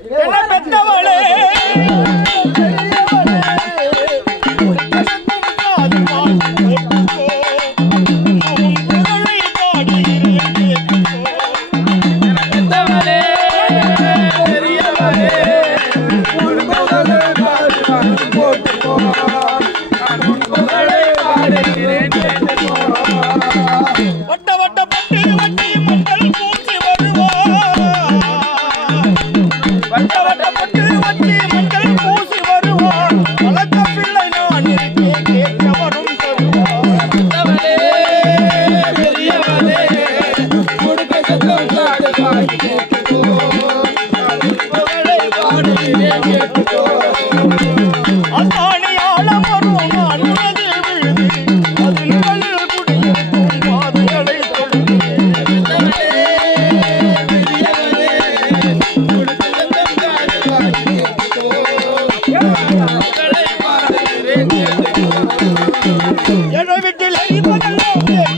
பெற்றவளே வட்ட வட்ட பட்டு வட்டி மண்டல் பூசி வருவார் வட்ட வட்ட பட்டு வட்டி மண்டல் பூசி வருவார் வளர்த்த பிள்ளை நான் இருக்கேன் கேட்கவரும் சொல்வார் பெரியவளே கொடுக்க சத்தம் காடு பாடி கேட்டுக்கோ பாடுகிறேன் கேட்டுக்கோ அத்தானி ஆழம் வரும் நான் உனதில் விழுது அதில் கல்லில் குடியிருக்கும் பாதைகளை என வீட்டில் எரிபதெல்லாம்